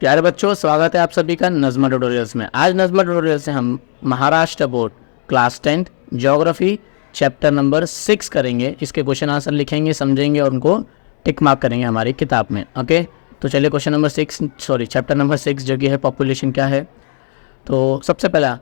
प्यारे बच्चों, स्वागत है आप सभी का नज़्मा ट्यूटोरियल्स में। आज नज़्मा ट्यूटोरियल से हम Maharashtra board class 10 geography chapter number 6 करेंगे। इसके क्वेश्चन आंसर लिखेंगे, समझेंगे और उनको टिक मार्क करेंगे हमारी किताब में। ओके, तो चलिए क्वेश्चन नंबर 6 चैप्टर नंबर 6 जो कि है पॉपुलेशन क्या है। तो सबसे पहला,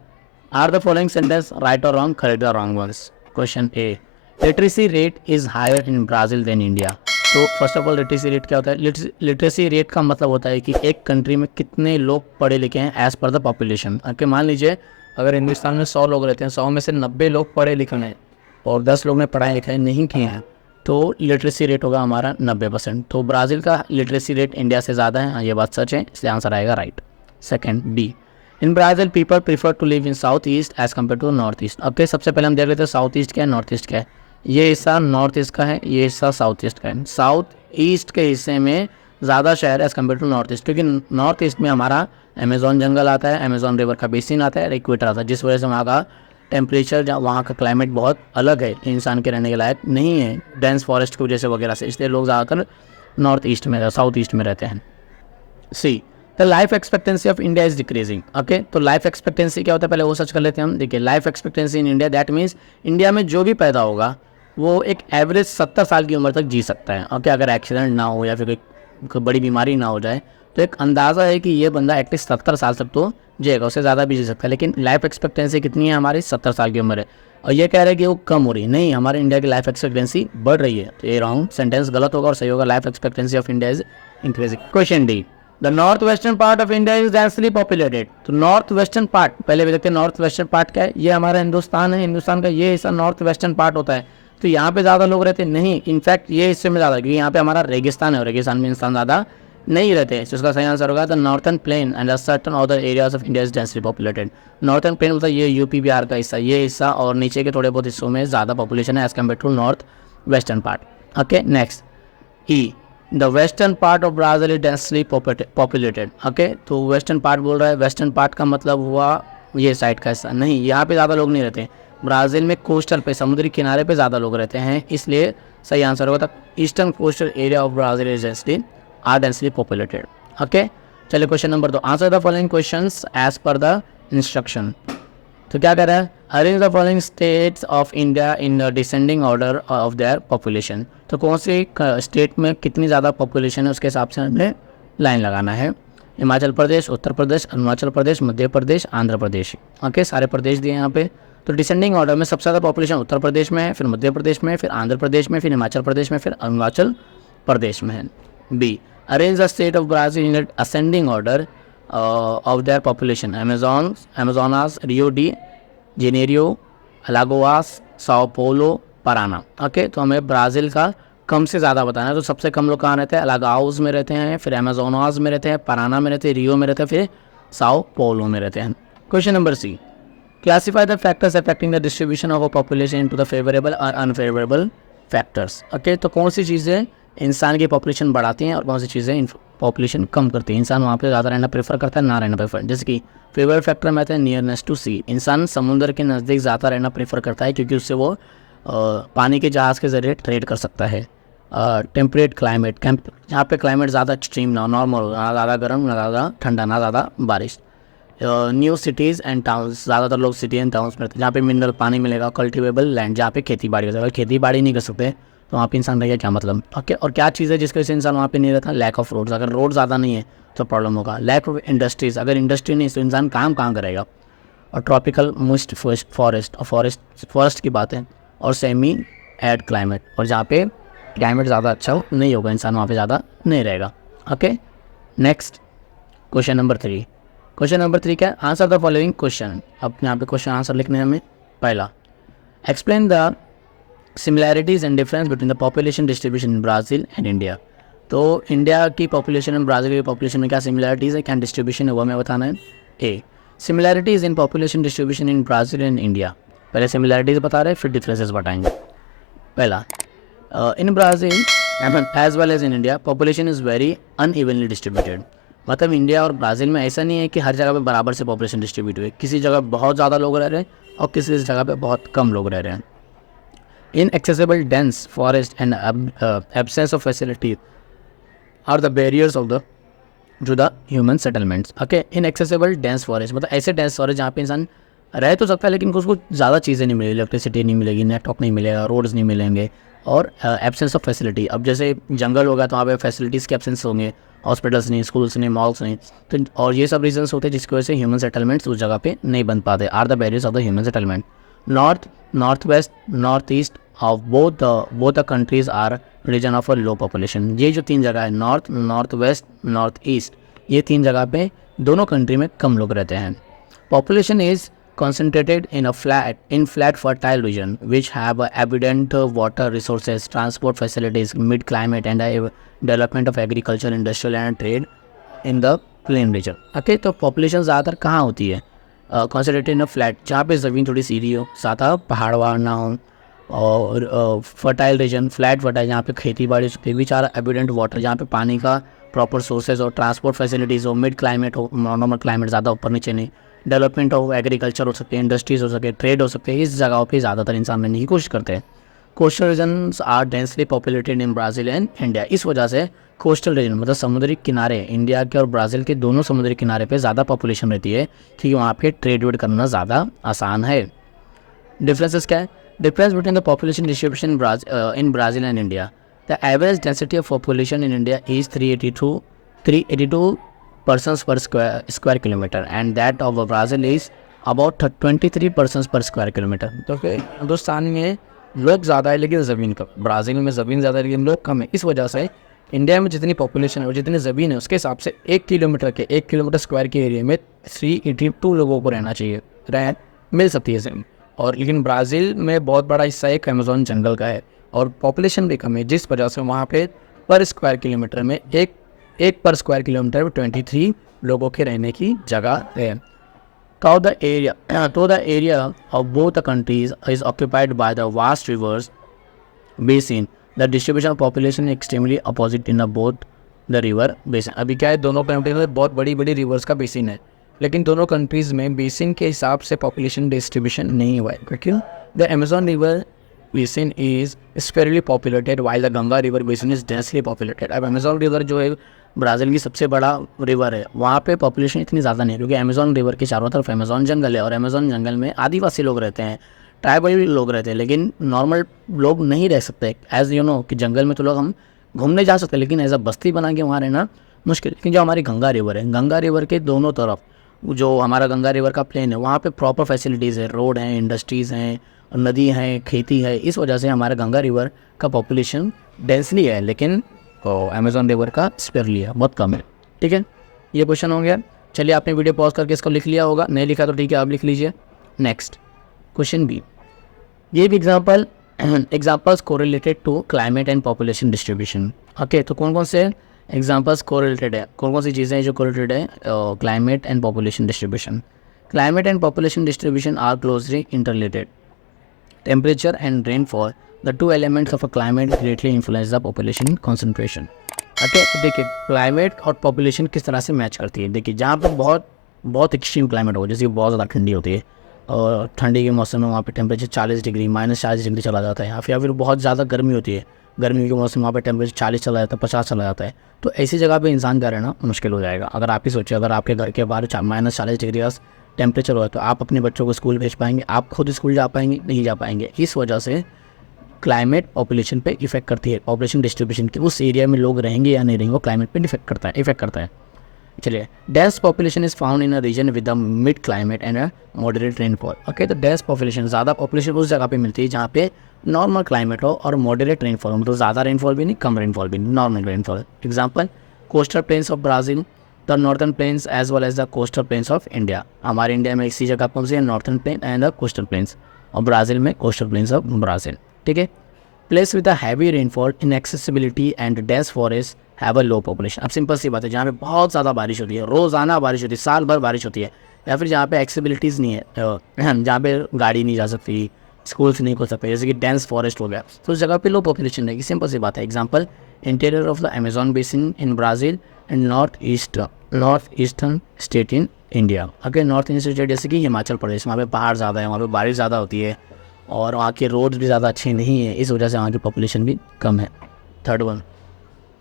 are the following sentence right और wrong? Correct the wrong ones. Question A, literacy rate is higher in Brazil than India. तो first of all literacy rate क्या होता है? लिटरेसी रेट का मतलब होता है कि एक कंट्री में कितने लोग पढ़े लिखे हैं as per the population. Okay, मान लीजिए अगर हिंदुस्तान में 100 लोग रहते हैं, 100 में से 90 लोग पढ़े लिखे हैं और 10 लोग ने पढ़ाई लिखाई नहीं किए हैं, तो लिटरेसी रेट होगा हमारा 90%। तो ब्राज़ील का लिटरेसी रेट इंडिया से ज़्यादा है। हाँ, ये बात सच है, इसलिए आंसर आएगा right. Second B, in Brazil people prefer to live in south east as compare to north east. Okay, सबसे पहले हम देख लेते हैं साउथ ईस्ट क्या है, नॉर्थ ईस्ट क्या है। ये हिस्सा नॉर्थ ईस्ट का है, ये हिस्सा साउथ ईस्ट का है। साउथ ईस्ट के हिस्से में ज़्यादा शहर as compare to north east, क्योंकि नॉर्थ ईस्ट में हमारा अमेज़ॉन जंगल आता है, अमेज़ॉन रिवर का बेसिन आता है, इक्वेटर आता है, जिस वजह से वहाँ का टेम्परेचर, जहाँ वहाँ का क्लाइमेट बहुत अलग है, इंसान के रहने के लायक नहीं है डेंस फॉरेस्ट की वजह से वगैरह से, इसलिए लोग ज़्यादातर नॉर्थ ईस्ट में, साउथ ईस्ट में रहते हैं। See, the life expectancy of India is decreasing. Okay, तो लाइफ एक्सपेक्टेंसी क्या होता है, पहले वो सर्च कर लेते हैं हम। देखिए, life expectancy in India, that means India में जो भी पैदा होगा वो एक एवरेज 70 साल की उम्र तक जी सकता है। ओके, अगर एक्सीडेंट ना हो या फिर कोई बड़ी बीमारी ना हो जाए, तो एक अंदाज़ा है कि ये बंदा एटलीस्ट 70 साल तक तो जिएगा, उससे ज़्यादा भी जी सकता है। लेकिन लाइफ एक्सपेक्टेंसी कितनी है हमारी? 70 साल की उम्र है। और ये कह रहे हैं कि वो कम हो रही है। नहीं, हमारे इंडिया की लाइफ एक्सपेक्टेंसी बढ़ रही है। तो ये रॉन्ग सेंटेंस गलत होगा और सही होगा, life expectancy of India is increasing. Question D, the north western part of India is densely populated. तो नॉर्थ वेस्टर्न पार्ट, पहले भी देखते हैं नॉर्थ वेस्टर्न पार्ट क्या है। ये हमारा हिंदुस्तान है, हिंदुस्तान का ये हिस्सा नॉर्थ वेस्टर्न पार्ट होता है। तो यहाँ पे ज़्यादा लोग रहते नहीं, इनफैक्ट ये हिस्से में ज़्यादा, क्योंकि यहाँ पे हमारा रेगिस्तान है और रेगिस्तान में इंसान ज़्यादा नहीं रहते। तो इसका सही आंसर होगा the northern plain and certain other areas of India is densely populated. Northern plain होता है ये यूपी बिहार का हिस्सा, ये हिस्सा और नीचे के थोड़े बहुत हिस्सों में ज़्यादा पॉपुलेशन है as compare to north western part. Okay, next E, the western part of Brazil is densely populated. Okay, तो वेस्टर्न पार्ट बोल रहा है, वेस्टर्न पार्ट का मतलब हुआ ये साइड का हिस्सा। नहीं, यहाँ पे ज़्यादा लोग नहीं रहते। ब्राज़ील में कोस्टल पे, समुद्री किनारे पे ज़्यादा लोग रहते हैं, इसलिए सही आंसर होगा the eastern coastal area of Brazil is densely populated. Okay, चलिए question number 2, answer the following questions as per the instruction. तो क्या कह रहा है? Arrange the following states of India in descending order of their population. तो कौन सी state में कितनी ज़्यादा पॉपुलेशन है उसके हिसाब से हमें लाइन लगाना है। हिमाचल प्रदेश, उत्तर प्रदेश, अरुणाचल प्रदेश, मध्य प्रदेश, आंध्र प्रदेश। ओके, सारे प्रदेश दिए यहाँ पे। तो डिसेंडिंग ऑर्डर में सबसे ज़्यादा पॉपुलेशन उत्तर प्रदेश में है, फिर मध्य प्रदेश में, फिर आंध्र प्रदेश में, फिर हिमाचल प्रदेश में, फिर अरुणाचल प्रदेश में है। B, arrange the state of Brazil in ascending order of their population. Amazonas, Rio de Janeiro, Alagoas, Sao Paulo, Parana. Okay, तो हमें ब्राज़ील का कम से ज़्यादा बताना है। तो सबसे कम लोग कहाँ रहते हैं? अलागाउस में रहते हैं, फिर अमेजोनास में रहते हैं, पराना में रहते हैं, रियो में रहते हैं, फिर साओ पोलो में रहते हैं। Question number C, classify the factors affecting the distribution of a population into the favourable और अनफेवरेबल फैक्टर्स। ओके, तो कौन सी चीज़ें इंसान की पॉपुलेशन बढ़ाती हैं और कौन सी चीज़ें पॉपुलेशन कम करती है। इंसान वहाँ पे ज़्यादा रहना प्रेफर करता है, ना रहना प्रेफर। जैसे कि फेवरेट फैक्टर में आता है नियरनेस टू सी। इंसान समुद्र के नज़दीक ज़्यादा रहना प्रेफर करता है, क्योंकि उससे वो पानी के जहाज़ के ज़रिए ट्रेड कर सकता है। टेम्परेट क्लाइमेट, जहाँ पे क्लाइमेट ज़्यादा एक्सट्रीम ना, नॉर्मल हो, ना ज़्यादा गर्म, ना ज़्यादा ठंडा, ना ज़्यादा बारिश। न्यू सिटीज़ एंड टाउन्स, ज़्यादातर लोग सिटी एंड टाउन्स में रहते हैं, जहाँ पे मिनरल पानी मिलेगा। कल्टिवेबल लैंड, जहाँ पे खेती बाड़ी हो जाएगा। खेती बाड़ी नहीं कर सकते तो वहाँ पे इंसान रहेगा, क्या मतलब। ओके, और क्या चीज़ है जिसकी वजह से इंसान वहाँ पे नहीं रहता? Lack of roads. अगर रोड ज़्यादा नहीं है तो प्रॉब्लम होगा। लैक ऑफ इंडस्ट्रीज़, अगर इंडस्ट्री नहीं तो इंसान काम कहाँ करेगा। और ट्रॉपिकल मोस्ट फॉरेस्ट, और फॉरेस्ट की बात है। और सेमी एड क्लाइमेट, और जहाँ पे क्लाइमेट ज़्यादा अच्छा नहीं होगा, इंसान वहाँ पे ज़्यादा नहीं रहेगा। Okay, next question number 3। Question number 3 क्या है? Answer the following question. अब यहाँ पे क्वेश्चन आंसर लिखने हैं हमें। पहला, explain the similarities and difference between the population distribution in Brazil and India. तो इंडिया की पॉपुलेशन और ब्राज़ील की पॉपुलेशन में क्या सिमिलैरिटीज़ है, क्या डिस्ट्रीब्यूशन है, वो हमें बताना है। A, similarities in population distribution in Brazil and India. पहले सिमिलैरिटीज़ बता रहे हैं, फिर डिफरेंसेस बताएंगे। पहला, in Brazil as well as in India population is very unevenly distributed. मतलब इंडिया और ब्राज़ील में ऐसा नहीं है कि हर जगह पे बराबर से पॉपुलेशन डिस्ट्रीब्यूट हुई। किसी जगह बहुत ज़्यादा लोग रह रहे हैं और किसी जगह पे बहुत कम लोग रह रहे हैं। Inaccessible dense forest and absence of facility are the barriers of the to the human settlements. Okay, inaccessible dense forest, मतलब ऐसे डेंस फॉरेस्ट जहाँ पे इंसान रह तो सकता है लेकिन उसको ज़्यादा चीज़ें नहीं मिलेगी, इलेक्ट्रिसिटी नहीं मिलेगी, नेटवर्क नहीं मिलेगा, रोड्स नहीं मिलेंगे, और एब्सेंस ऑफ फैसिलिटी। अब जैसे जंगल होगा तो वहाँ पे फैसिलिटीज़ के एब्सेंस होंगे, हॉस्पिटल्स नहीं, स्कूल्स नहीं, मॉल्स नहीं, तो और ये सब रीजंस होते हैं जिसकी वजह से ह्यूमन सेटलमेंट्स उस जगह पे नहीं बन पाते, are the barriers of the human settlement. North, north west, north east of both the countries are region of a low population. ये जो तीन जगह है, north, north west, north east, ये तीन जगह पे दोनों कंट्री में कम लोग रहते हैं। Population is concentrated in flat fertile region which have abundant water resources, transport facilities, mid climate, and a development of agriculture, industrial and trade in the plain region। Okay, तो पॉपुलेशन ज़्यादातर कहाँ होती है? Concentrated in flat, जहाँ पे ज़मीन थोड़ी सीधी हो, ज़्यादा पहाड़ वहाड़ ना हो, और फर्टाइल रीजन, फ्लैट फर्टाइल जहाँ पे खेती बाड़ी हो, विच आर एबिडेंट वाटर, जहाँ पे पानी का प्रॉपर सोर्सेज और ट्रांसपोर्ट फैसिलिटीज़ हो, मिड क्लाइमेट हो, नॉर्मल क्लाइमेट, ज़्यादा ऊपर नीचे नहीं, डेवलपमेंट हो, एग्रीकल्चर हो सकते हैं, इंडस्ट्रीज़ हो सके, ट्रेड हो सकते हैं, इस जगहों पे ज़्यादातर इंसान रहने की कोशिश करते हैं। Coastal regions are densely populated in Brazil and India. इस वजह से कोस्टल रीजन मतलब समुद्री किनारे, इंडिया के और ब्राज़ील के दोनों समुद्री किनारे पे ज़्यादा पॉपुलेशन रहती है क्योंकि वहाँ पे ट्रेड वेड करना ज़्यादा आसान है। डिफरेंसेस क्या है? Difference between the population distribution in Brazil and India. The average density of population in India is 382 persons per square kilometer and that of Brazil is about 23 persons per square kilometer। तो हिंदुस्तान में लोग ज़्यादा है लेकिन ज़मीन कम, Brazil में ज़मीन ज़्यादा है लेकिन लोग कम है। इस वजह से इंडिया में जितनी पॉपुलेशन है और जितनी ज़मीन है उसके हिसाब से 1 किलोमीटर स्क्वायर के एरिया में 382 लोगों को रहना चाहिए, रह मिल सकती है ज़मीन। और लेकिन ब्राज़ील में बहुत बड़ा हिस्सा एक अमेज़ॉन जंगल का है और पॉपुलेशन भी कम है, जिस वजह से वहाँ पे पर स्क्वायर किलोमीटर में एक पर स्क्वायर किलोमीटर में 23 लोगों के रहने की जगह है। तो the area of both the countries is occupied by the vast reverse basin. The distribution of population extremely opposite in both the river basin. अभी क्या है, दोनों कंट्रीज में बहुत बड़ी बड़ी रिवर्स का बेसिन है लेकिन दोनों कंट्रीज़ में बेसिन के हिसाब से पॉपुलेशन डिस्ट्रीब्यूशन नहीं हुआ है क्योंकि the Amazon river basin is sparsely populated while the Ganga river basin is densely populated। अब अमेज़न रिवर जो है ब्राज़ील की सबसे बड़ा रिवर है, वहाँ पे पॉपुलेशन इतनी ज़्यादा नहीं है क्योंकि अमेज़न रिवर के चारों तरफ अमेज़न जंगल है और अमेज़न जंगल में आदिवासी लोग रहते हैं, ट्राइबल लोग रहते हैं, लेकिन नॉर्मल लोग नहीं रह सकते। एज़ यू नो कि जंगल में तो लोग हम घूमने जा सकते हैं लेकिन एज अ बस्ती बना के वहाँ रहना मुश्किल। लेकिन जो हमारी गंगा रिवर है, गंगा रिवर के दोनों तरफ जो हमारा गंगा रिवर का प्लेन है वहाँ पे प्रॉपर फैसिलिटीज़ है, रोड हैं, इंडस्ट्रीज़ हैं, नदी है, खेती है। इस वजह से हमारा गंगा रिवर का पॉपुलेशन डेंसली है लेकिन अमेज़न रिवर का स्पेयरली है, बहुत कम है। ठीक है, ये क्वेश्चन हो गया। चलिए, आपने वीडियो पॉज करके इसको लिख लिया होगा, नहीं लिखा तो ठीक है, आप लिख लीजिए। नेक्स्ट क्वेश्चन बी, ये भी examples correlated to climate and population distribution. Okay, तो कौन कौन से एग्जाम्पल्स कोरिलेटेड है, कौन कौन सी चीज़ें हैं जो कोरिलेटेड है climate and population distribution. Climate and population distribution are closely interrelated. Temperature and rainfall, the two elements of a climate greatly influence the population concentration। Okay, तो देखिए क्लाइमेट और पॉपुलेशन किस तरह से मैच करती है। देखिए जहाँ पर बहुत एक्सट्रीम क्लाइमेट हो, जैसे बहुत ज़्यादा ठंडी होती है और ठंडी के मौसम में वहाँ पे टेम्परेचर 40 डिग्री -40 डिग्री चला जाता है, या फिर बहुत ज़्यादा गर्मी होती है, गर्मी के मौसम में वहाँ पे टेम्परेचर 40 चला जाता है, 50 चला जाता है, तो ऐसी जगह पे इंसान का रहना मुश्किल हो जाएगा। अगर आप ही सोचिए, अगर आपके घर के बाहर -40 डिग्री का टेम्परेचर हो तो आप अपने बच्चों को स्कूल भेज पाएंगे? आप खुद स्कूल जा पाएंगे? नहीं जा पाएंगे। इस वजह से क्लाइमेट पॉपुलेशन पे इफेक्ट करती है, पॉपुलेशन डिस्ट्रीब्यूशन की, उस एरिया में लोग रहेंगे या नहीं रहेंगे वो क्लाइमेट पे इफेक्ट करता है। चलिए, dense population is found in a region with the mid climate and a moderate rainfall. Okay, तो डेंस पॉपुलेशन, ज़्यादा पॉपुलेशन उस जगह पे मिलती है जहाँ पे नॉर्मल क्लाइमेट हो और मॉडरेट रेनफॉल हो, मतलब ज़्यादा रेनफॉल भी नहीं, कम रेनफॉल भी नहीं, normal rainfall. Example, coastal plains of Brazil, the northern plains as well as the coastal plains of India. हमारे इंडिया में इसी जगह कौन सी है? Northern plain and the coastal plains, और ब्राज़ील में कोस्टल प्लेन्स ऑफ ब्राज़ील। ठीक है, place with a heavy rainfall, inaccessibility and dense forest have a low population. अब सिंपल सी बात है, जहाँ पे बहुत ज़्यादा बारिश होती है, रोज़ाना बारिश होती है, साल भर बारिश होती है, या फिर जहाँ पे एक्सेसिबिलिटीज़ नहीं है, जहाँ पे गाड़ी नहीं जा सकती, स्कूल्स नहीं खुल सकते, जैसे कि डेंस फॉरेस्ट हो गया, तो उस जगह पे लो पॉपुलेशन रहेगी। सिंपल सी बात है। Example, interior of the Amazon basin in Brazil and north eastern state in India. अगर नॉर्थ ईस्टर्न स्टेट जैसे कि हिमाचल प्रदेश, वहाँ पे पहाड़ ज़्यादा है, वहाँ पे बारिश ज़्यादा होती है और वहाँ के रोड्स भी ज़्यादा अच्छे नहीं है, इस वजह से वहाँ की पॉपुलेशन भी कम है। Third one,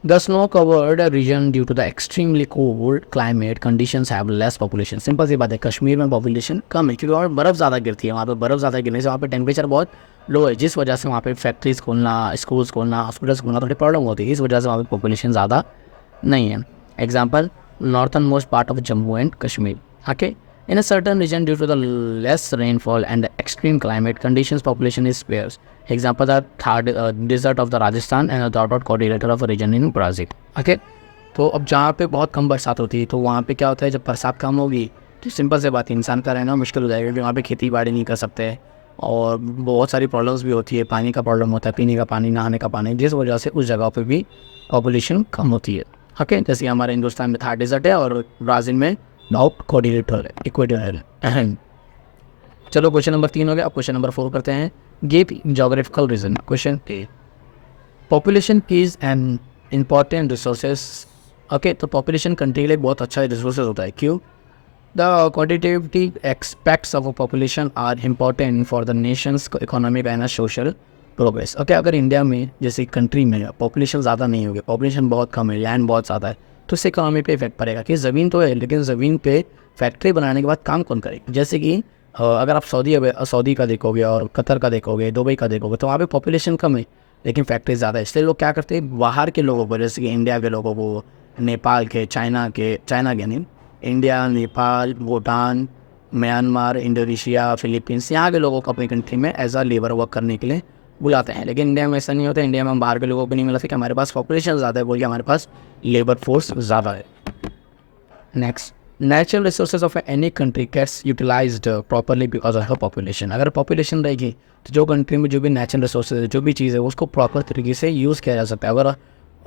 the snow covered region due to the extremely cold climate conditions have less population. Simple सी बात है, कश्मीर में पॉपुलेशन कम है क्योंकि वहाँ पर बर्फ़ ज़्यादा गिरती है, वहाँ पे बर्फ़ ज़्यादा गिरने से वहाँ पे टेम्परेचर बहुत लो है, जिस वजह से वहाँ पे फैक्ट्रीज खोलना, स्कूल्स खोलना, हॉस्पिटल्स खोलना थोड़ी प्रॉब्लम होती है, इस वजह से वहाँ पे पॉपुलेशन ज़्यादा नहीं है। Example, northern most part of Jammu and Kashmir. Okay, in a certain region due to the less rainfall and the extreme climate conditions population is sparse. Example are third desert of the Rajasthan and the drought coordinator of a region in Brazil. Okay, तो अब जहाँ पे बहुत कम बरसात होती है तो वहाँ पे क्या होता है, जब बरसात कम होगी तो सिंपल से बात है इंसान का रहना मुश्किल हो जाएगा क्योंकि वहाँ पे खेती बाड़ी नहीं कर सकते और बहुत सारी प्रॉब्लम्स भी होती है, पानी का प्रॉब्लम होता है, पीने का पानी, नहाने का पानी, जिस वजह से उस जगह पे भी पॉपुलेशन कम होती है। ओके, जैसे हमारे हिंदुस्तान में थार डेजर्ट है और ब्राज़ील में डाउट कोऑर्डिनेटर है, इक्वेटर है। चलो क्वेश्चन नंबर 3 हो गया, अब क्वेश्चन नंबर 4 करते हैं। Give geographical region. Question A, population is an important resources. Okay, तो पॉपुलेशन कंट्री के लिए बहुत अच्छा रिसोर्सेज होता है। क्यों? The quantitative aspects of a population are important for the nation's economic and social progress. Okay, अगर इंडिया में जैसे कंट्री में पॉपुलेशन ज़्यादा नहीं होगी, पॉपुलेशन बहुत कम है, लैंड बहुत ज़्यादा है, तो इससे इकोनॉमी पे इफेक्ट पड़ेगा कि ज़मीन तो है लेकिन ज़मीन पे फैक्ट्री बनाने के बाद काम कौन करेगा। जैसे कि अगर आप सऊदी का देखोगे और कतर का देखोगे, दुबई का देखोगे, तो वहाँ पे पॉपुलेशन कम है लेकिन फैक्ट्री ज़्यादा है, इसलिए लोग क्या करते हैं, बाहर के लोगों को, जैसे कि इंडिया के लोगों को, नेपाल के, चाइना के नहीं, India, Nepal, Bhutan, Myanmar, Indonesia, Philippines, यहाँ के लोगों को अपनी कंट्री में एज अ लेबर वर्क करने के लिए बुलाते हैं। लेकिन इंडिया में ऐसा नहीं होता, इंडिया में हम बाहर के लोगों को नहीं मिलाते कि हमारे पास पॉपुलेशन ज़्यादा है बोल के हमारे पास लेबर फोर्स ज़्यादा है। Next, natural resources of any country gets utilised properly because of population. अगर पॉपुलेशन रहेगी तो जो कंट्री में जो भी नेचुरल रिसोर्सेज है, जो भी चीज़ है, उसको प्रॉपर तरीके से यूज़ किया जा सकता है। अगर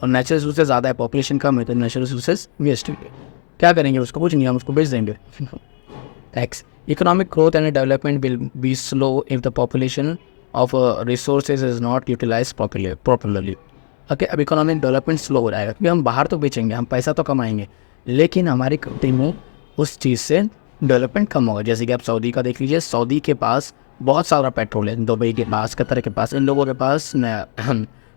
नेचुरल रिसोर्सेज ज़्यादा है, पॉपुलेशन कम है, तो नेचुरल रिसोर्सेज वेस्ट होंगे, क्या करेंगे उसको, कुछ नहीं, हम उसको बेच देंगे। Next, economic growth and development will be slow if the population of resources is not utilise properly. Okay, अब इकोनॉमिक डेवलपमेंट स्लो हो जाएगा क्योंकि हम बाहर तो बेचेंगे, हम पैसा तो कमाएंगे, लेकिन हमारी कंट्री में उस चीज़ से डेवलपमेंट कम होगा। जैसे कि आप सऊदी का देख लीजिए, सऊदी के पास बहुत सारा पेट्रोल है, दुबई के पास, कतर के पास, इन लोगों के पास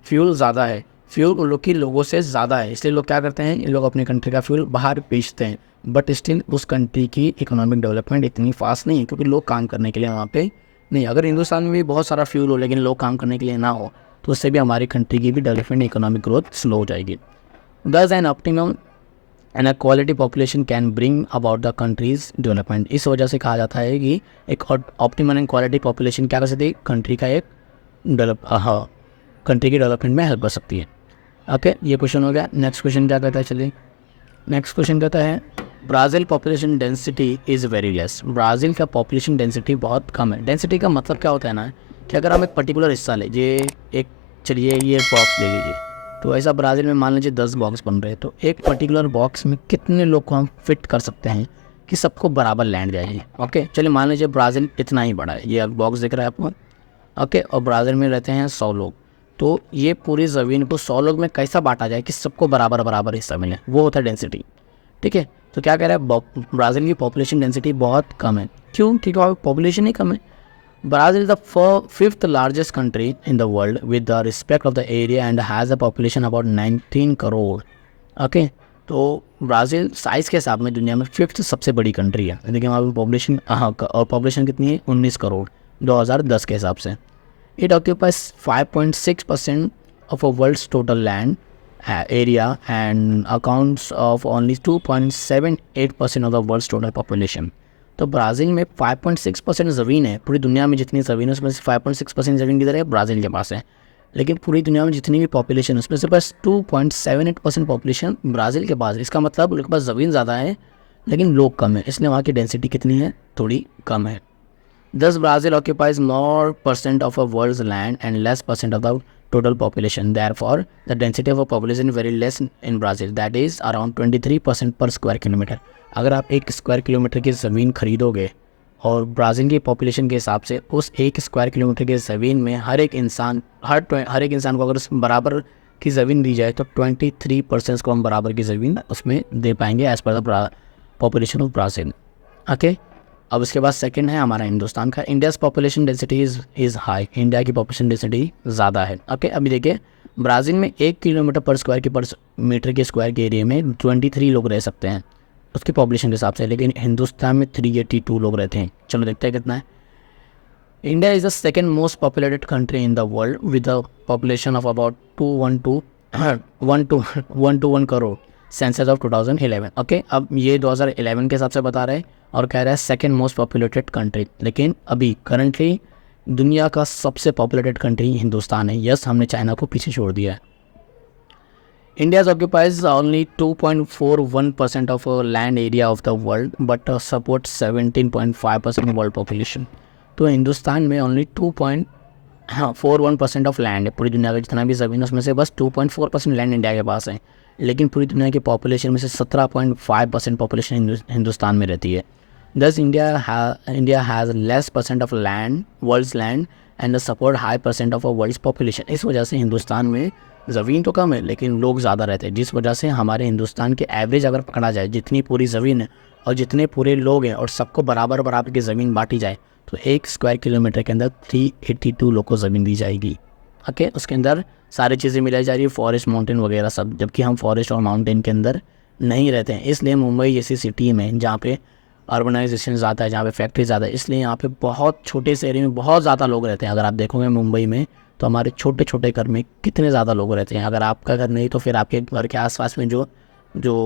फ्यूल ज़्यादा है, फ्यूल उन लोग की लोगों से ज़्यादा है, इसलिए लोग क्या करते हैं, इन लोग अपनी कंट्री का फ्यूल बाहर बेचते हैं, बट स्टिल उस कंट्री की इकोनॉमिक डेवलपमेंट इतनी फास्ट नहीं है क्योंकि लोग काम करने के लिए वहाँ पे नहीं। अगर हिंदुस्तान में भी बहुत सारा फ्यूल हो लेकिन लोग काम करने के लिए ना हो तो उससे भी हमारी कंट्री की भी डेवलपमेंट, इकोनॉमिक ग्रोथ स्लो हो जाएगी। दस an optimum and a quality population can bring about the countries development. इस वजह से कहा जाता है कि एक ऑप्टिमम एंड क्वालिटी पॉपुलेशन क्या कर सकती है, कंट्री का एक कंट्री की डेवलपमेंट में हेल्प कर सकती है। ओके, ये क्वेश्चन हो गया। नेक्स्ट क्वेश्चन क्या कहता है, चलिए नेक्स्ट क्वेश्चन कहता है Brazil population density is very less. Brazil का पॉपुलेशन डेंसिटी बहुत कम है। डेंसिटी का मतलब क्या होता है ना कि अगर हम एक पर्टिकुलर हिस्सा लीजिए, एक चलिए ये बॉक्स ले लीजिए, तो ऐसा ब्राज़ील में मान लीजिए 10 बॉक्स बन रहे हैं, तो एक पर्टिकुलर बॉक्स में कितने लोग को हम फिट कर सकते हैं कि सबको बराबर लैंड जाएगी। ओके, चलिए मान लीजिए ब्राज़ील इतना ही बड़ा है, ये बॉक्स दिख रहा है आपको। ओके, और ब्राज़ील में रहते हैं 100 लोग, तो ये पूरी ज़मीन को 100 लोग में कैसा बांटा जाए कि सबको बराबर बराबर हिस्सा मिले, वो होता है डेंसिटी। ठीक है, तो क्या कह रहा है, ब्राज़ील की पॉपुलेशन डेंसिटी बहुत कम है। क्यों? क्योंकि वहाँ पॉपुलेशन ही कम है। Brazil is the 5th largest country in the world with the respect of the area and has a population about 19 crore. Okay, तो ब्राज़ील साइज़ के हिसाब में दुनिया में 5th सबसे बड़ी कंट्री है। देखिए वहाँ पर पॉपुलेशन, और पॉपुलेशन कितनी है, 19 करोड़ 2010 के हिसाब से। It occupies 5.6% of a world's total land area and accounts of only 2.78% of the world's total population. तो ब्राज़ील में 5.6% ज़मीन है। पूरी दुनिया में जितनी ज़मीन है उसमें से 5.6% ज़मीन किधर है, ब्राज़ील के पास है। लेकिन पूरी दुनिया में जितनी भी पॉपुलेशन है उसमें से बस 2.78% पॉपुलेशन ब्राज़ील के पास है। इसका मतलब उनके पास ज़मीन ज़्यादा है लेकिन लोग कम है, इसलिए वहाँ की डेंसिटी कितनी है, थोड़ी कम है। Thus, Brazil occupies more percent of a world's land and less percent of the total population. Therefore, the density of a population is very less in Brazil. That is around 23% per square kilometer. अगर आप 1 square kilometre की ज़मीन खरीदोगे और Brazil की population के हिसाब से उस 1 स्क्वायर किलोमीटर की ज़मीन में हर एक इंसान को अगर बराबर की ज़मीन दी जाए तो 23% को हम बराबर की ज़मीन उसमें दे पाएंगे as per the population of Brazil. Okay, अब उसके बाद सेकंड है हमारा हिंदुस्तान का। India's population density is high. India की पॉपुलेशन डेंसिटी ज़्यादा है। ओके, अभी देखिए ब्राज़ील में 1 किलोमीटर पर स्क्वायर पर मीटर के स्क्वायर के एरिया में 23 लोग रह सकते हैं उसकी पॉपुलेशन के हिसाब से, लेकिन हिंदुस्तान में 382 लोग रहते हैं। चलो देखते हैं कितना है। India is the second most populated country in the world with a population of about 121 crore, census of 2011। Okay, अब ये 2011 के हिसाब से बता रहे हैं और कह रहा है सेकेंड मोस्ट पॉपुलेटेड कंट्री, लेकिन अभी करंटली दुनिया का सबसे पॉपुलेटेड कंट्री हिंदुस्तान है। यस, हमने चाइना को पीछे छोड़ दिया है। India occupies only 2.41% of land area of the world but support 17.5% world population. तो हिंदुस्तान में ओनली 2.41% ऑफ लैंड है। पूरी दुनिया का जितना भी ज़मीन उसमें से बस 2.4% लैंड इंडिया के पास है, लेकिन पूरी दुनिया की पॉपुलेशन में से 17.5% पॉपुलेशन हिंदुस्तान में रहती है। Thus, India has less percent of land, world's land, and support high percent of a world's population। इस वजह से हिंदुस्तान में ज़मीन तो कम है लेकिन लोग ज़्यादा रहते हैं, जिस वजह से हमारे हिंदुस्तान के एवरेज अगर पकड़ा जाए, जितनी पूरी ज़मीन है और जितने पूरे लोग हैं और सबको बराबर बराबर की ज़मीन बांटी जाए, तो 1 स्क्वायर किलोमीटर के अंदर 382 लोग को ज़मीन दी जाएगी। ओके, उसके अंदर सारी चीज़ें मिलाई जा रही है, फॉरेस्ट, माउंटेन वगैरह सब, जबकि हम फॉरेस्ट और माउंटेन के अंदर नहीं रहते हैं। इसलिए मुंबई जैसी सिटी में जहाँ पे अर्बनाइजेशन ज़्यादा है, जहाँ पे फैक्ट्री ज़्यादा है, इसलिए यहाँ पे बहुत छोटे से एरिया में बहुत ज़्यादा लोग रहते हैं। अगर आप देखोगे मुंबई में तो हमारे छोटे छोटे घर में कितने ज़्यादा लोग रहते हैं। अगर आपका घर नहीं तो फिर आपके घर के आसपास में जो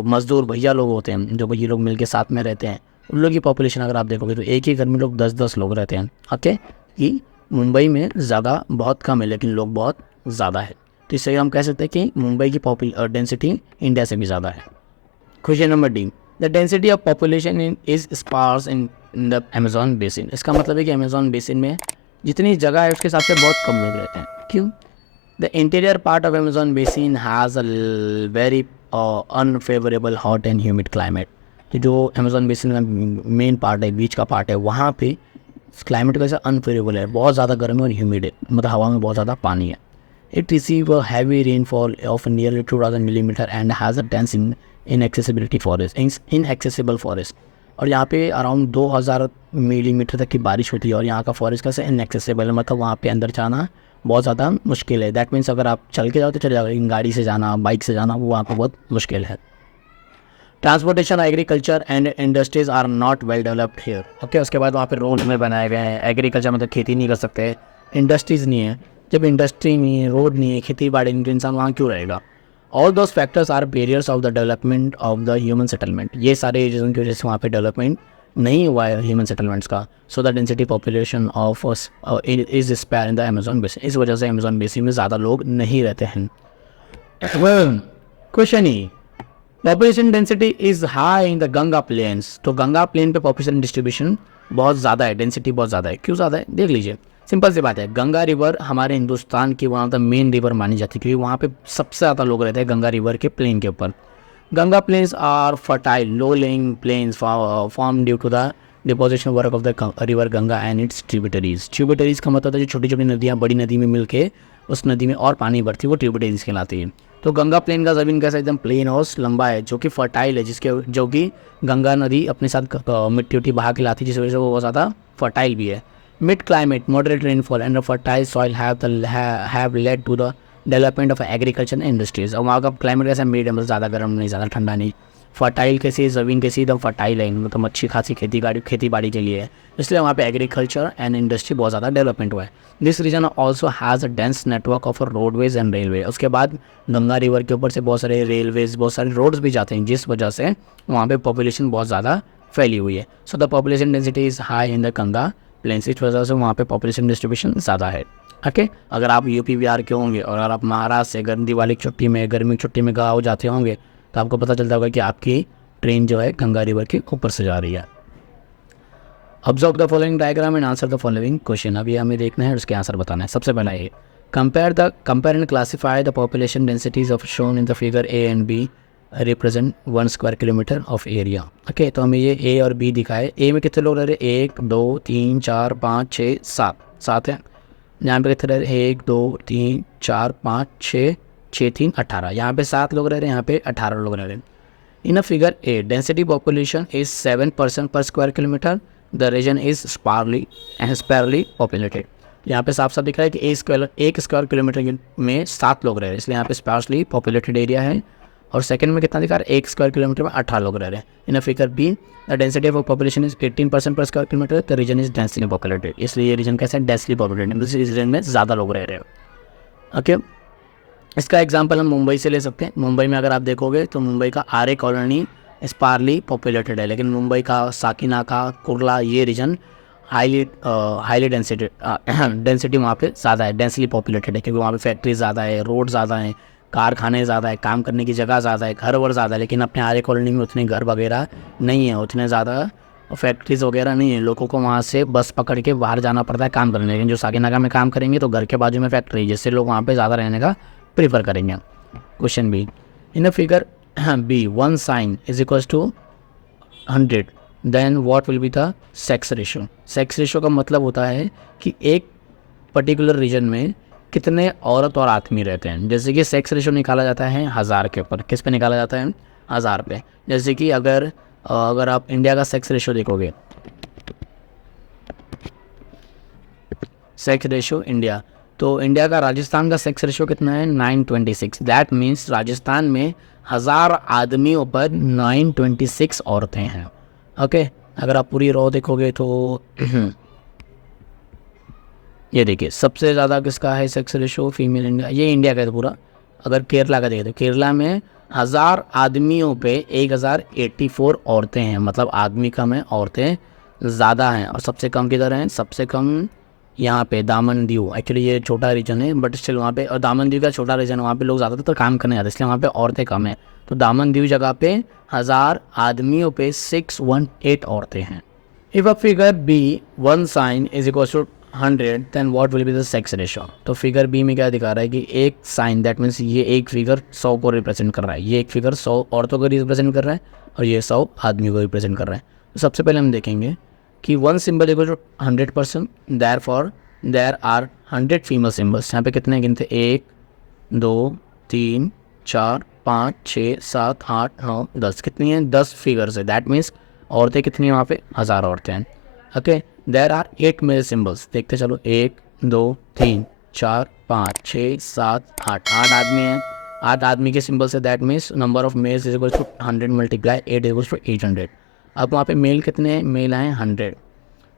मज़दूर भैया लोग होते हैं, जो भैया लोग मिलके साथ में रहते हैं, उन लोगों की पॉपुलेशन अगर आप देखोगे तो एक ही घर में लोग 10-10 लोग रहते हैं। ओके, कि मुंबई में ज़्यादा बहुत कम है लेकिन लोग बहुत ज़्यादा है, तो इससे हम कह सकते हैं कि मुंबई की डेंसिटी इंडिया से भी ज़्यादा है। Question number D, the density of population is sparse in the Amazon basin. इसका मतलब है कि अमेजॉन बेसिन में जितनी जगह है उसके हिसाब से बहुत कम लोग रहते हैं। क्यों? The interior part of Amazon basin has a very unfavourable hot and humid climate. जो अमेजॉन बेसिन का मेन पार्ट है, बीच का पार्ट है, वहाँ पे क्लाइमेट कैसा अनफेवरेबल है, बहुत ज़्यादा गर्म है और ह्यूमिड है, मतलब हवा में बहुत ज़्यादा पानी है। It receive a heavy rainfall of nearly 2000 millimetre and has a dense inaccessibility forest, inaccessible forest. और यहाँ पे अराउंड 2000 मिलीमीटर तक की बारिश होती है और यहाँ का फॉरेस्ट कैसे इनएक्सेसिबल है, मतलब वहाँ पे अंदर जाना बहुत ज़्यादा मुश्किल है। दैट मीन्स अगर आप चल के जाओ तो चले जाओ, लेकिन गाड़ी से जाना, बाइक से जाना, वो वहाँ पर बहुत मुश्किल है। Transportation, agriculture and industries are not well developed here. Okay, उसके बाद वहाँ पे रोड में बनाए गए हैं। एग्रीकल्चर मतलब खेती नहीं कर सकते, इंडस्ट्रीज़ नहीं है। जब इंडस्ट्री नहीं है, रोड नहीं है, खेती बाड़ी नहीं, तो इंसान वहाँ क्यों रहेगा? All those factors are barriers of the development of the human settlement. ये सारे रीजन की वजह से वहाँ पे डेवलपमेंट नहीं हुआ है ह्यूमन सेटलमेंट्स का। So the density population of is spare in the Amazon basin. इस वजह से अमेजॉन बेसिन में ज़्यादा लोग नहीं रहते हैं। Question E, population density is high in the Ganga plains. तो गंगा प्लेन पे पॉपुलेशन डिस्ट्रीब्यूशन बहुत ज़्यादा है, डेंसिटी बहुत ज़्यादा है। क्यों ज़्यादा है देख लीजिए, सिंपल सी बात है। गंगा रिवर हमारे हिंदुस्तान की one of the main river मानी जाती है, क्योंकि वहाँ पे सबसे ज़्यादा लोग रहते हैं गंगा रिवर के प्लेन के ऊपर। Ganga plains are fertile low lying plains form due to the deposition work of the river Ganga and its tributaries. Tributaries का मतलब है जो छोटी छोटी नदियाँ बड़ी नदी में मिल के उस नदी में और पानी बढ़ती है, वो ट्रिब्यूटरीज कहलाती है। तो गंगा प्लेन का ज़मीन कैसा एकदम प्लेन और लंबा है, जो कि फर्टाइल है, जो कि गंगा नदी अपने साथ मिट्टी उट्टी बहा के लाती है, जिस वजह से वो बहुत ज़्यादा फर्टाइल भी है। Mid climate, moderate rainfall and fertile soil have led to the development of agriculture and industries. और वहाँ का क्लाइमेट कैसा मीडियम, मतलब ज़्यादा गर्म नहीं, ज़्यादा ठंडा नहीं। फर्टाइल कैसी ज़मीन कैसी एकदम फर्टाइल है, मतलब अच्छी खासी खेती बाड़ी के लिए है, इसलिए वहाँ पे एग्रीकल्चर एंड इंडस्ट्री बहुत ज़्यादा डेवलपमेंट हुआ है। This region also has a dense network of roadways and railway. उसके बाद गंगा रिवर के ऊपर से बहुत सारे रेलवेज, बहुत सारे रोड्स भी जाते हैं, जिस वजह से वहाँ पे पॉपुलेशन बहुत ज़्यादा फैली हुई है। So the population density is high in the Ganga plains, इस वजह से वहाँ पे पॉपुलेशन डिस्ट्रीब्यूशन ज़्यादा है। ओके, अगर आप यूपी बिहार के होंगे और अगर आप महाराष्ट्र से दिवाली की छुट्टी में, गर्मी की छुट्टी में गाँव जाते होंगे, तो आपको पता चलता होगा कि आपकी ट्रेन जो है गंगा रिवर के ऊपर से जा रही है। Observe the following diagram and answer the following question. अभी हमें देखना है और उसके आंसर बताना है। सबसे पहला ये, compare and classify the population densities of shown in the figure A and B represent 1 square kilometre of area. Okay, तो हमें ये ए और बी दिखाए। ए में कितने लोग रह रहे हैं? 1 2 3 4 5 6 7 है। यहाँ पे कितने रह रहे हैं? 1 2 3 4 5 6 6 3 18। यहाँ पे 7 लोग रह रहे हैं, यहाँ पे 18 लोग रह रहे हैं। In a figure A, density population is 7% per square kilometer. The region is sparsely populated. यहाँ पे साफ साफ दिख रहा है कि एक स्क्वायर किलोमीटर में 7 लोग रह रहे हैं, इसलिए यहाँ पे स्पार्सली पॉपुलेटेड एरिया है। और सेकंड में कितना दिखा रहा है, 1 स्क्वायर किलोमीटर में 18 लोग रह रहे हैं। In figure B the density of population is 18% पर square kilometre, the region is densely populated, इसलिए ये रीजन कैसा है, डेंसली पॉपुलेटेड, इस रीजन में ज़्यादा लोग रह रहे हैं। ओके, इसका एग्जाम्पल हम मुंबई से ले सकते हैं। मुंबई में अगर आप देखोगे तो मुंबई का आर्य कॉलोनी स्पार्ली पॉपुलेटेड है, लेकिन मुंबई का साकिनाका, कुर्ला, ये रीजन हाईली डेंसिटी वहाँ पे ज़्यादा है, डेंसली पॉपुलेटेड है, क्योंकि वहाँ पे फैक्ट्रीज ज़्यादा है, रोड ज़्यादा है, कारखाने ज़्यादा है, काम करने की जगह ज़्यादा है, घर वर ज़्यादा है। लेकिन अपने आर्य कॉलोनी में उतने घर वगैरह नहीं है, उतने ज़्यादा फैक्ट्रीज वगैरह नहीं है, लोगों को वहाँ से बस पकड़ के बाहर जाना पड़ता है काम करने। लेकिन जो साकिनाका में काम करेंगे तो घर के बाजू में फैक्ट्री है, जिससे लोग वहाँ पे ज़्यादा रहने का प्रीफर करेंगे। Question B, in a figure B 1 sign is equals to 100, then what will be the sex ratio. Sex ratio का मतलब होता है कि एक पर्टिकुलर रीजन में कितने औरत और आदमी रहते हैं। जैसे कि सेक्स रेशो निकाला जाता है 1000 के ऊपर, किस पे निकाला जाता है, 1000 पे। जैसे कि अगर आप इंडिया का सेक्स रेशो देखोगे, सेक्स रेशो इंडिया, तो इंडिया का राजस्थान का सेक्स रेशो कितना है, 926। दैट मीन्स राजस्थान में 1000 आदमियों पर 926 औरतें हैं। ओके, अगर आप पूरी रो देखोगे तो ये देखिए सबसे ज़्यादा किसका है सेक्स रेशो, फीमेल इंडिया, ये इंडिया का है पूरा। अगर केरला का देखें तो केरला में 1000 आदमियों पे 1084 औरतें हैं, मतलब आदमी कम है, औरतें ज़्यादा हैं। और सबसे कम किधर हैं, सबसे कम यहाँ पे दामन दीव। एक्चुअली ये छोटा रीजन है बट स्टिल वहाँ पे, और दामन दीव का छोटा रीजन, वहाँ पे लोग ज़्यादातर तो काम करने जाते हैं, इसलिए वहाँ पे औरतें कम हैं। तो दामन दीव जगह पे 1000 आदमियों पे 618 औरतें हैं। If a figure B 1 sign is equal to 100, then what will be the sex ratio. तो फिगर बी में क्या दिखा रहा है कि एक साइन, दैट मीन्स ये एक फिगर 100 को रिप्रेजेंट कर रहा है, ये एक फिगर 100 औरतों को रिप्रेजेंट कर रहा है और ये 100 आदमी को रिप्रेजेंट कर रहा है। तो सबसे पहले हम देखेंगे कि 1 symbol equal to 100%, therefore there are 100 female symbols. यहाँ पे कितने गिनते, 1 2 3 4 5 6 7 8 9 10, कितनी हैं, 10 फिगर्स है। दैट मीन्स औरतें कितनी हैं वहाँ पे, 1000 औरतें हैं। Okay, there are 8 male symbols, देखते चलो, 1 2 3 4 5 6 7 8 आदमी हैं, 8 आदमी के सिंबल से। That means number of males is equal to 100 multiply 8 equal to 800। अब वहाँ पे मेल कितने हैं, मेल आए 100,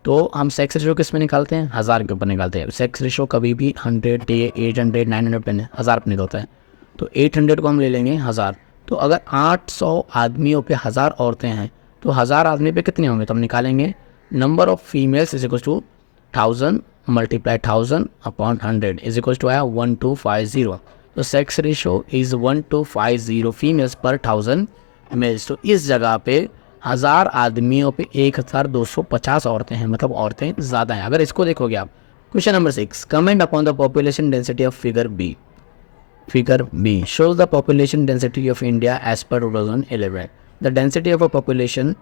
तो हम सेक्स रेशो किस में निकालते हैं, 1000 के ऊपर निकालते हैं। सेक्स रेशो कभी भी 100 800 900 पे 1000 पे निकलता है, तो 800 को हम ले लेंगे 1000। तो अगर 800 आदमियों पे 1000 औरतें हैं तो 1000 आदमी पे कितने होंगे, तो हम निकालेंगे number of females is equal to 1000 multiply 1000 upon 100 is equal to आया 1250। तो सेक्स रेशो इज 1250 फीमेल्स पर 1000 मेल्स। तो इस जगह पे 1000 आदमियों पे 1250 औरतें हैं, मतलब औरतें ज़्यादा हैं। अगर इसको देखोगे आप, question number 6, comment upon the population density of figure B. Figure B shows the population density of India as per 2011. The density of a population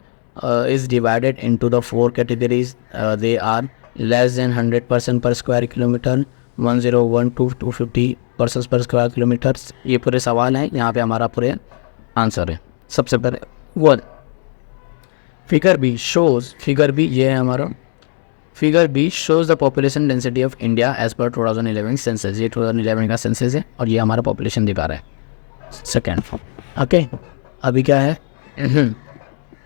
is divided into the 4 categories. They are less than 100% per square kilometer, 101 to 250% per square kilometer. ये पूरे सवाल हैं, यहाँ पे हमारा पूरे answer है। सबसे पहले one, figure B shows, figure B ये है हमारा, figure B shows the population density of India as per 2011 census. ये 2011 का सेंसस है और ये हमारा पॉपुलेशन दिखा रहा है। सेकेंड, ओके, अभी क्या है,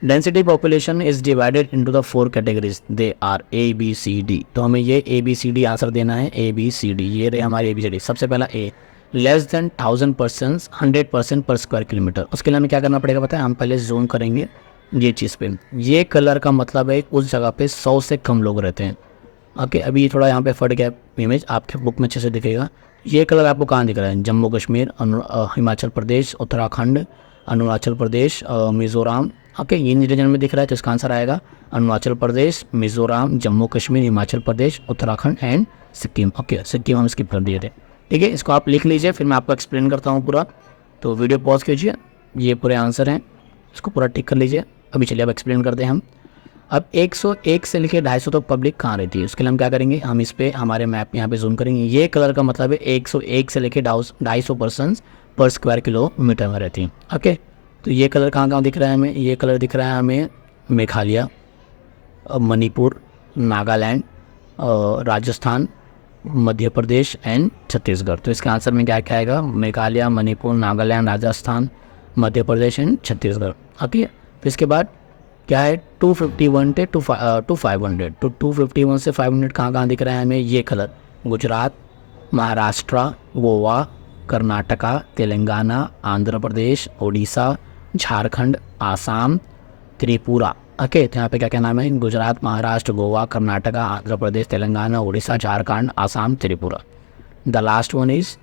density population is divided into the 4 categories, they are A B C D. तो हमें ये A B C D answer देना है, ए बी सी डी, ये रहे हमारे ए बी सी डी। सबसे पहला ए, लेस देन 1000%, 100% पर स्क्वायर किलोमीटर। उसके लिए हमें क्या करना पड़ेगा पता है, हम पहले जूम करेंगे ये चीज़ पे। ये कलर का मतलब है उस जगह पे 100 से कम लोग रहते हैं। ओके, अभी ये थोड़ा यहाँ पे फट गया इमेज, आपके बुक में अच्छे से दिखेगा। ये कलर आपको कहाँ दिख रहा है, जम्मू कश्मीर, हिमाचल प्रदेश, उत्तराखंड, अरुणाचल प्रदेश, मिज़ोरम। ओके, ये रीजन में दिख रहा है, तो इसका आंसर आएगा अरुणाचल प्रदेश, मिज़ोरम, जम्मू कश्मीर, हिमाचल प्रदेश, उत्तराखंड एंड सिक्किम। ओके, सिक्किम हम स्किप कर दिए थे। ठीक है, इसको आप लिख लीजिए, फिर मैं आपको एक्सप्लेन करता हूँ पूरा। तो वीडियो पॉज कीजिए, ये पूरे आंसर हैं, इसको पूरा टिक कर लीजिए। अभी चलिए अब एक्सप्लेन करते हैं हम। अब 101 से लेकर 250 तक पब्लिक कहाँ रहती है, उसके लिए हम क्या करेंगे, हम इस पे हमारे मैप यहाँ पे जूम करेंगे। ये कलर का मतलब है 101 से लेकर 250% पर स्क्वायर किलोमीटर में रहती हैं। ओके, तो ये कलर कहाँ कहाँ दिख रहा है हमें, ये कलर दिख रहा है हमें मेघालय, मणिपुर, नागालैंड, राजस्थान, मध्य प्रदेश एंड छत्तीसगढ़। तो इसका आंसर में क्या क्या आएगा, मेघालय, मणिपुर, नागालैंड, राजस्थान, मध्य प्रदेश एंड छत्तीसगढ़। ओके, फिर इसके बाद क्या है 251 से 500। तो 251 से 500 कहाँ कहाँ दिख रहा है हमें, ये कलर, गुजरात, महाराष्ट्र, गोवा, कर्नाटका, तेलंगाना, आंध्र प्रदेश, उड़ीसा, झारखंड, आसाम, त्रिपुरा। ओके, तो यहाँ पे क्या क्या नाम है, Gujarat, Maharashtra, Goa, Karnataka, Andhra Pradesh, Telangana, Orissa, Jharkhand, Assam, Tripura. The last one is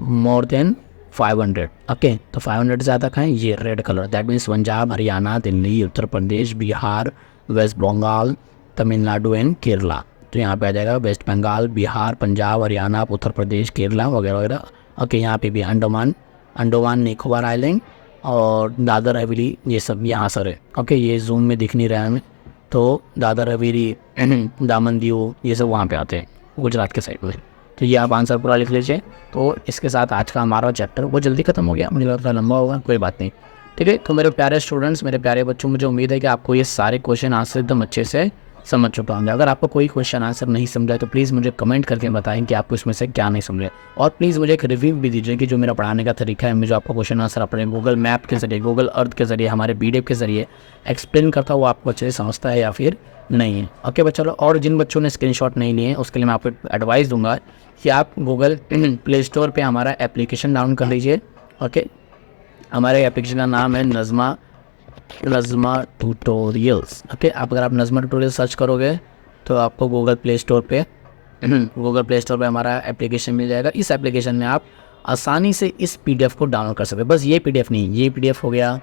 more than 500। Okay, तो 500 से ज़्यादा कहाँ है, ये red colour, that means Punjab, Haryana, Delhi, Uttar Pradesh, Bihar, West Bengal, Tamil Nadu and Kerala. तो यहाँ पे आ जाएगा वेस्ट बंगाल, बिहार, पंजाब, हरियाणा, उत्तर प्रदेश, केरला वगैरह वगैरह। ओके, यहाँ पे भी अंडमान निकोबार आइलैंड और दादर हवेली, ये सब यहाँ सर है। ओके, ये जूम में दिख नहीं रहा है हमें, तो दादर हवेली, दामन दीव, ये सब वहाँ पे आते हैं गुजरात के साइड में। तो ये आप आंसर पूरा लिख लीजिए। तो इसके साथ आज का हमारा चैप्टर वो जल्दी खत्म हो गया, मुझे लगता है लंबा होगा, कोई बात नहीं, ठीक है। तो मेरे प्यारे स्टूडेंट्स, मेरे प्यारे बच्चों, मुझे उम्मीद है कि आपको ये सारे क्वेश्चन आंसर एकदम अच्छे से समझ चुका होंगे। अगर आपको कोई क्वेश्चन आंसर नहीं समझा तो प्लीज़ मुझे कमेंट करके बताएं कि आपको इसमें से क्या नहीं समझे, और प्लीज़ मुझे एक रिव्यू भी दीजिए कि जो मेरा पढ़ाने का तरीका है, मैं जो आपको क्वेश्चन आंसर अपने गूगल मैप के जरिए, गूगल अर्थ के जरिए, हमारे PDF के जरिए एक्सप्लेन करता हूँ, वो आपको अच्छे से समझता है या फिर नहीं है। ओके बच्चों, और जिन बच्चों ने स्क्रीनशॉट नहीं लिए हैं उसके लिए मैं आपको एडवाइस दूंगा कि आप गूगल प्ले स्टोर पे हमारा एप्लीकेशन डाउनलोड कर लीजिए। ओके, हमारे एप्लीकेशन का नाम है नज़मा ट्यूटोरियल्स। ओके, अगर आप नज़मा ट्यूटोरियल सर्च करोगे तो आपको गूगल प्ले स्टोर पे हमारा एप्लीकेशन मिल जाएगा। इस एप्लीकेशन में आप आसानी से इस PDF को डाउनलोड कर सकते हैं। बस ये PDF नहीं, ये PDF हो गया,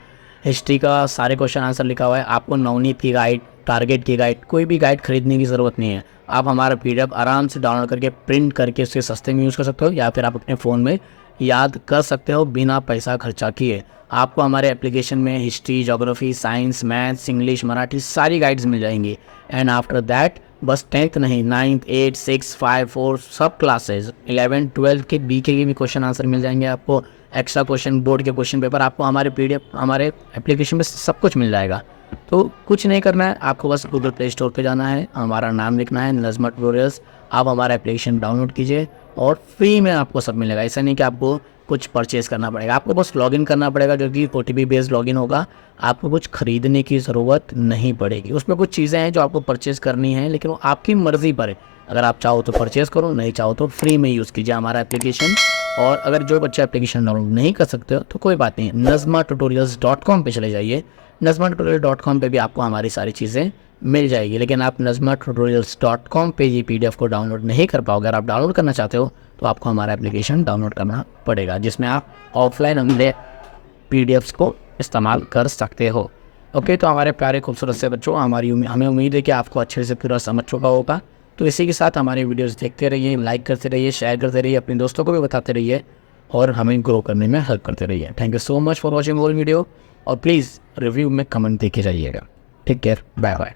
हिस्ट्री का सारे क्वेश्चन आंसर लिखा हुआ है। आपको नवनीत की गाइड, टारगेट की गाइड, कोई भी गाइड खरीदने की ज़रूरत नहीं है। आप हमारा PDF आराम से डाउनलोड करके प्रिंट करके उसके सस्ते में यूज़ कर सकते हो, या फिर आप अपने फ़ोन में याद कर सकते हो बिना पैसा खर्चा किए। आपको हमारे एप्लीकेशन में history, geography, science, maths, English, Marathi सारी गाइड्स मिल जाएंगी। एंड आफ्टर दैट बस 10th नहीं, 9th, 8, 6, 5, 4 सब क्लासेज, 11, 12 के BK के भी क्वेश्चन आंसर मिल जाएंगे आपको। एक्स्ट्रा क्वेश्चन, बोर्ड के क्वेश्चन पेपर आपको हमारे PDF, हमारे एप्लीकेशन में सब कुछ मिल जाएगा। तो कुछ नहीं करना है, आपको बस गूगल प्ले स्टोर पे जाना है, हमारा नाम लिखना है नज़मा ट्यूटोरियल्स, आप हमारा एप्लीकेशन डाउनलोड कीजिए और फ्री में आपको सब मिलेगा। ऐसा नहीं कि आपको कुछ परचेज़ करना पड़ेगा, आपको बस लॉगिन करना पड़ेगा, जो कि OTP बेस्ड लॉगिन होगा। आपको कुछ खरीदने की ज़रूरत नहीं पड़ेगी। उसमें कुछ चीज़ें हैं जो आपको परचेज़ करनी है, लेकिन वो आपकी मर्ज़ी पर है। अगर आप चाहो तो परचेज़ करो, नहीं चाहो तो फ्री में यूज़ कीजिए हमारा एप्लीकेशन। और अगर जो बच्चे एप्लीकेशन डाउनलोड नहीं कर सकते हो तो कोई बात नहीं, nazmatutorials.com पे चले जाइए। nazmatutorials.com पे भी आपको हमारी सारी चीज़ें मिल जाएगी। लेकिन आप nazmatutorials.com पे ये PDF को डाउनलोड नहीं कर पाओगे। अगर आप डाउनलोड करना चाहते हो तो आपको हमारा एप्लीकेशन डाउनलोड करना पड़ेगा, जिसमें आप ऑफलाइन हमारे PDFs को इस्तेमाल कर सकते हो। ओके, तो हमारे प्यारे खूबसूरत से बच्चों, हमें उम्मीद है कि आपको अच्छे से पूरा समझ चुका होगा। तो इसी के साथ हमारे वीडियोस देखते रहिए, लाइक करते रहिए, शेयर करते रहिए, अपने दोस्तों को भी बताते रहिए और हमें ग्रो करने में हेल्प करते रहिए। Thank you so much for watching whole video, और प्लीज़ रिव्यू में कमेंट देके जाइएगा। Take care, bye bye.